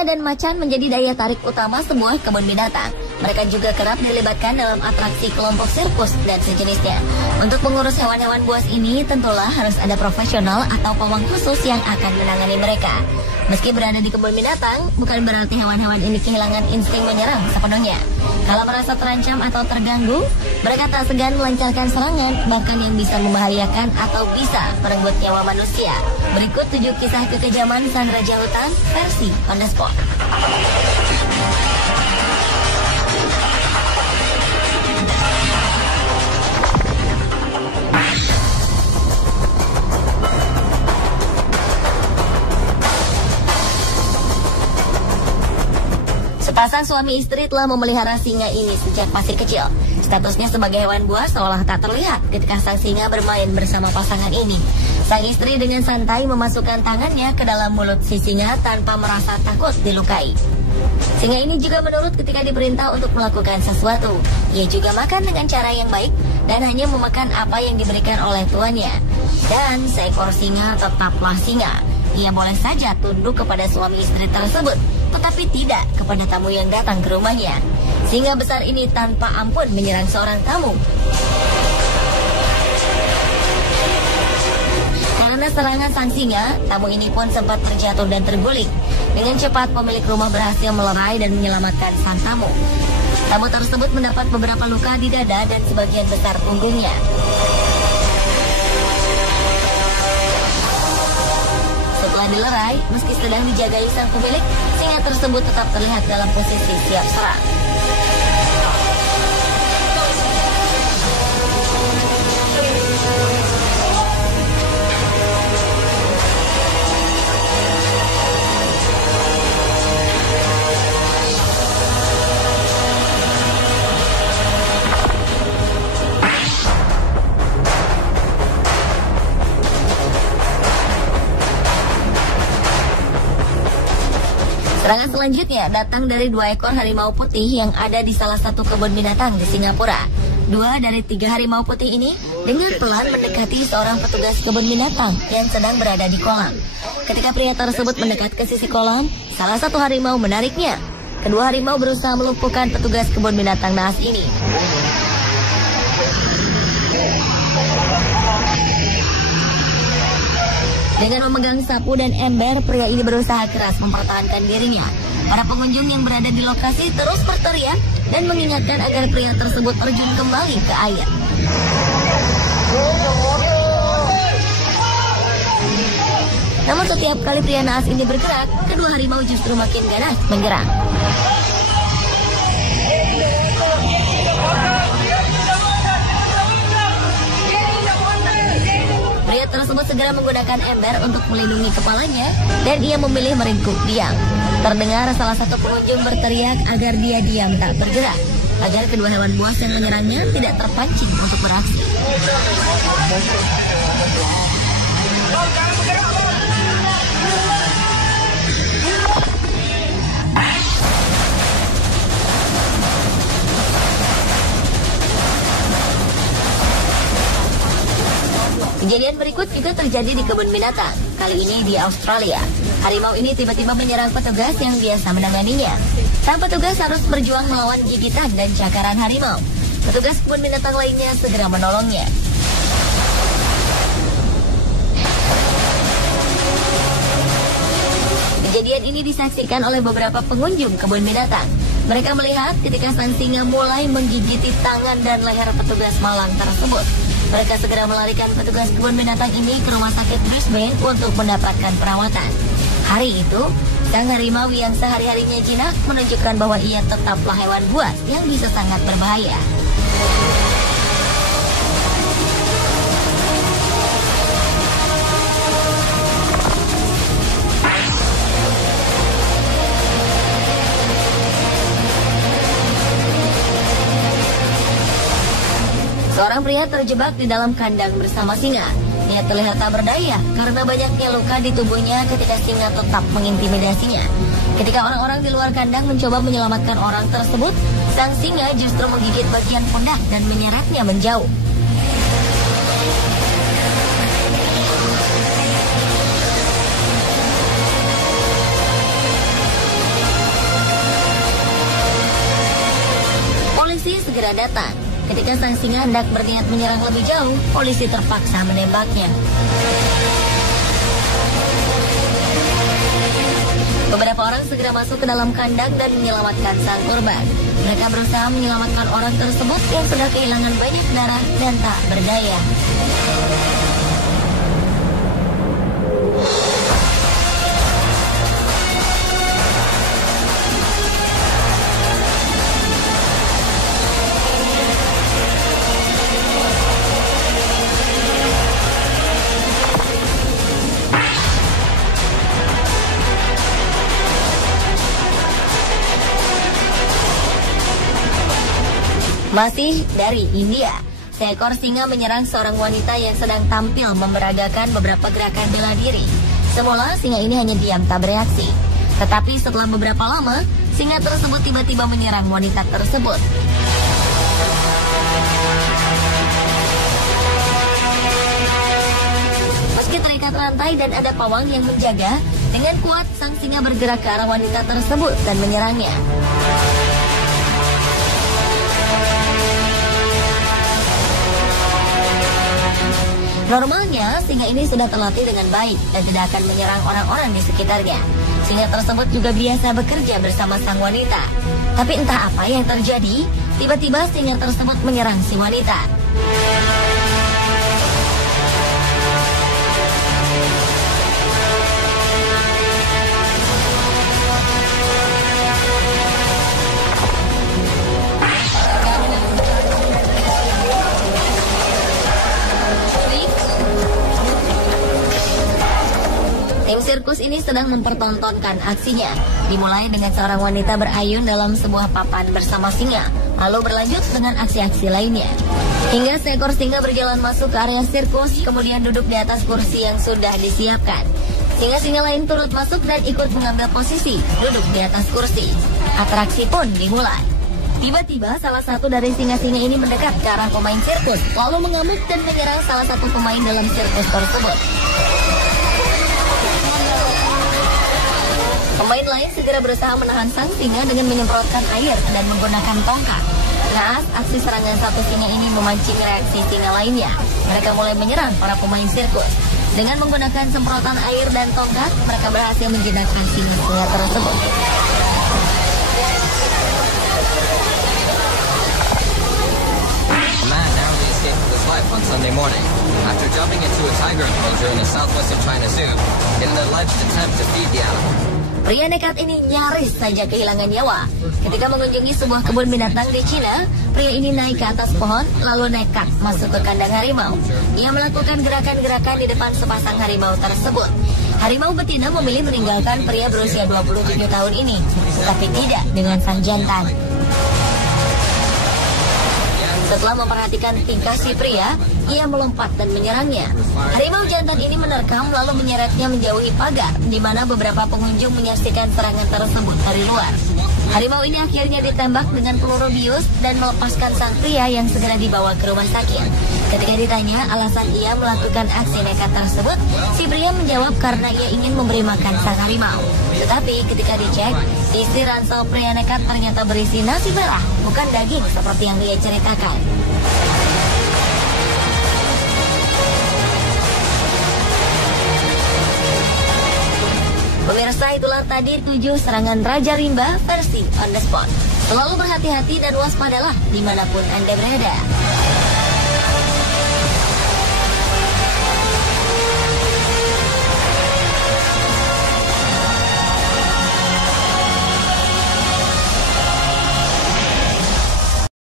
Singa dan macan menjadi daya tarik utama sebuah kebun binatang. Mereka juga kerap dilibatkan dalam atraksi kelompok sirkus dan sejenisnya. Untuk mengurus hewan-hewan buas ini, tentulah harus ada profesional atau pawang khusus yang akan menangani mereka. Meski berada di kebun binatang, bukan berarti hewan-hewan ini kehilangan insting menyerang sepenuhnya. Kalau merasa terancam atau terganggu, mereka tak segan melancarkan serangan, bahkan yang bisa membahayakan atau bisa merenggut nyawa manusia. Berikut 7 kisah kekejaman sang raja hutan versi On The Spot. Sepasang suami istri telah memelihara singa ini sejak masih kecil. Statusnya sebagai hewan buas seolah tak terlihat ketika sang singa bermain bersama pasangan ini. Sang istri dengan santai memasukkan tangannya ke dalam mulut si singa tanpa merasa takut dilukai. Singa ini juga menurut ketika diperintah untuk melakukan sesuatu. Ia juga makan dengan cara yang baik dan hanya memakan apa yang diberikan oleh tuannya. Dan seekor singa tetaplah singa. Ia boleh saja tunduk kepada suami istri tersebut, tetapi tidak kepada tamu yang datang ke rumahnya. Singa besar ini tanpa ampun menyerang seorang tamu. Karena serangan sang singa, tamu ini pun sempat terjatuh dan terguling. Dengan cepat pemilik rumah berhasil melerai dan menyelamatkan sang tamu. Tamu tersebut mendapat beberapa luka di dada dan sebagian besar punggungnya. Setelah dilerai, meski sedang dijagai sang pemilik, singa tersebut tetap terlihat dalam posisi siap serang. Serangan selanjutnya datang dari 2 ekor harimau putih yang ada di salah satu kebun binatang di Singapura. 2 dari 3 harimau putih ini dengan pelan mendekati seorang petugas kebun binatang yang sedang berada di kolam. Ketika pria tersebut mendekat ke sisi kolam, salah satu harimau menariknya. Kedua harimau berusaha melumpuhkan petugas kebun binatang naas ini. Dengan memegang sapu dan ember, pria ini berusaha keras mempertahankan dirinya. Para pengunjung yang berada di lokasi terus berteriak dan mengingatkan agar pria tersebut terjun kembali ke air. Namun setiap kali pria naas ini bergerak, kedua harimau justru makin ganas menyerang. Pria tersebut segera menggunakan ember untuk melindungi kepalanya dan ia memilih meringkuk diam. Terdengar salah satu pengunjung berteriak agar dia diam tak bergerak, agar kedua hewan buas yang menyerangnya tidak terpancing untuk beraksi. Kejadian berikut juga terjadi di kebun binatang, kali ini di Australia. Harimau ini tiba-tiba menyerang petugas yang biasa menanganinya. Sang petugas harus berjuang melawan gigitan dan cakaran harimau. Petugas kebun binatang lainnya segera menolongnya. Kejadian ini disaksikan oleh beberapa pengunjung kebun binatang. Mereka melihat ketika sang singa mulai menggigiti tangan dan leher petugas malang tersebut. Mereka segera melarikan petugas kebun binatang ini ke rumah sakit Brisbane untuk mendapatkan perawatan. Hari itu, sang harimau yang sehari-harinya jinak menunjukkan bahwa ia tetaplah hewan buas yang bisa sangat berbahaya. Seorang pria terjebak di dalam kandang bersama singa. Ia terlihat tak berdaya karena banyaknya luka di tubuhnya ketika singa tetap mengintimidasinya. Ketika orang-orang di luar kandang mencoba menyelamatkan orang tersebut, sang singa justru menggigit bagian pundak dan menyeretnya menjauh. segera datang. Ketika sang singa hendak berniat menyerang lebih jauh, polisi terpaksa menembaknya. Beberapa orang segera masuk ke dalam kandang dan menyelamatkan sang korban. Mereka berusaha menyelamatkan orang tersebut yang sudah kehilangan banyak darah dan tak berdaya. Masih dari India, seekor singa menyerang seorang wanita yang sedang tampil memberagakan beberapa gerakan bela diri. Semula singa ini hanya diam tak bereaksi. Tetapi setelah beberapa lama, singa tersebut tiba-tiba menyerang wanita tersebut. Meski terikat rantai dan ada pawang yang menjaga, dengan kuat sang singa bergerak ke arah wanita tersebut dan menyerangnya. Normalnya, singa ini sudah terlatih dengan baik dan tidak akan menyerang orang-orang di sekitarnya. Singa tersebut juga biasa bekerja bersama sang wanita. Tapi entah apa yang terjadi, tiba-tiba singa tersebut menyerang si wanita. Tim sirkus ini sedang mempertontonkan aksinya. Dimulai dengan seorang wanita berayun dalam sebuah papan bersama singa, lalu berlanjut dengan aksi-aksi lainnya. Hingga seekor singa berjalan masuk ke area sirkus, kemudian duduk di atas kursi yang sudah disiapkan. Singa-singa lain turut masuk dan ikut mengambil posisi, duduk di atas kursi. Atraksi pun dimulai. Tiba-tiba salah satu dari singa-singa ini mendekat ke arah pemain sirkus, lalu mengamuk dan menyerang salah satu pemain dalam sirkus tersebut. Pemain lain segera berusaha menahan sang singa dengan menyemprotkan air dan menggunakan tongkat. Naas, aksi serangan satu singa ini memancing reaksi singa lainnya. Mereka mulai menyerang para pemain sirkus. Dengan menggunakan semprotan air dan tongkat, mereka berhasil menjinakkan singa-singa tersebut. A man narrowly escaped with his life on Sunday morning after jumping into a tiger enclosure in the southwestern China Zoo in an alleged attempt to feed the animal. Pria nekat ini nyaris saja kehilangan nyawa. Ketika mengunjungi sebuah kebun binatang di Cina, pria ini naik ke atas pohon lalu nekat masuk ke kandang harimau. Ia melakukan gerakan-gerakan di depan sepasang harimau tersebut. Harimau betina memilih meninggalkan pria berusia 27 tahun ini, tetapi tidak dengan sang jantan. Setelah memperhatikan tingkah si pria, ia melompat dan menyerangnya. Harimau jantan ini menerkam lalu menyeretnya menjauhi pagar, di mana beberapa pengunjung menyaksikan serangan tersebut dari luar. Harimau ini akhirnya ditembak dengan peluru bius dan melepaskan sang pria yang segera dibawa ke rumah sakit. Ketika ditanya alasan ia melakukan aksi nekat tersebut, si pria menjawab karena ia ingin memberi makan sang harimau. Tetapi ketika dicek, isi ransel pria nekat ternyata berisi nasi merah, bukan daging seperti yang ia ceritakan. Pemirsa, itulah tadi 7 serangan Raja Rimba versi on the spot. Selalu berhati-hati dan waspadalah dimanapun Anda berada.